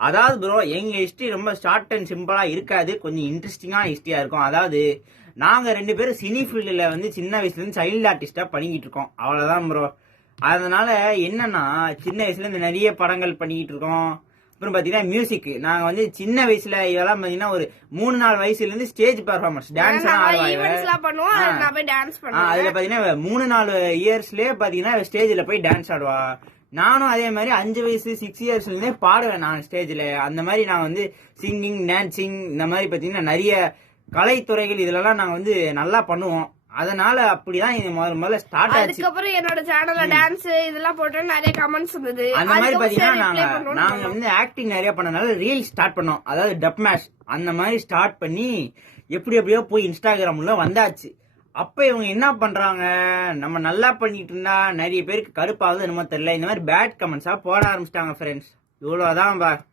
அதாவது ப்ரோ எங்க ஹிஸ்டரி ரொம்ப ஷார்ட் அண்ட் சிம்பிளா இருக்காது, கொஞ்சம் இன்ட்ரெஸ்டிங்கான ஹிஸ்டரியா இருக்கும். அதாவது நாங்க 2 பேரும் சினி ஃபீல்டுல வந்து சின்ன வயசுல இருந்து சைல்டு ஆர்டிஸ்டா பண்ணிக்கிட்டு இருக்கோம், அவ்வளவுதான் ப்ரோ. அதனால என்னன்னா சின்ன வயசுல இருந்து நிறைய படங்கள் பண்ணிக்கிட்டு இருக்கோம். அப்புறம் பாத்தீங்கன்னா மியூசிக் நாங்க வந்து சின்ன வயசுல இதெல்லாம் பாத்தீங்கன்னா ஒரு 3-4 வயசுல இருந்து ஸ்டேஜ் பெர்ஃபார்மன்ஸ் டான்ஸ் எல்லாம் ஆடுவாங்க. அதுல பாத்தீங்கன்னா 3-4 இயர்ஸ்லயே பாத்தீங்கன்னா ஸ்டேஜ்ல போய் டான்ஸ் ஆடுவா. நானும் அதே மாதிரி 5 வயசு 6 இயர்ஸ்ல இருந்தே பாடுவேன் நான் ஸ்டேஜ்ல. அந்த மாதிரி நான் வந்து சிங்கிங் டான்சிங் இந்த மாதிரி பாத்தீங்கன்னா நிறைய கலைத்துறைகள் இதுலலாம் நாங்க வந்து நல்லா பண்ணுவோம். அதனால அப்படிதான் இது முதல்ல ஸ்டார்ட் ஆச்சு. அதுக்கப்புறம் என்னோட சேனல்ல டான்ஸ் இதெல்லாம் போட்டு நிறைய கமெண்ட்ஸ் வந்தது. அந்த மாதிரி பாத்தீங்கன்னா நாங்க வந்து ஆக்டிங் நிறைய பண்ணனால ரீல் ஸ்டார்ட் பண்ணோம், அதாவது டப் மேஷ் அந்த மாதிரி ஸ்டார்ட் பண்ணி எப்படியோ போய் இன்ஸ்டாகிராம்ல வந்தாச்சு. அப்ப இவங்க என்ன பண்றாங்க, நம்ம நல்லா பண்ணிட்டு இருந்தா நிறைய பேருக்கு கடுப்பாவது என்னமோ தெரியல, இந்த மாதிரி பேட் கமெண்ட்ஸா போட ஆரம்பிச்சிட்டாங்க ஃப்ரெண்ட்ஸ். இவ்வளவுதான்.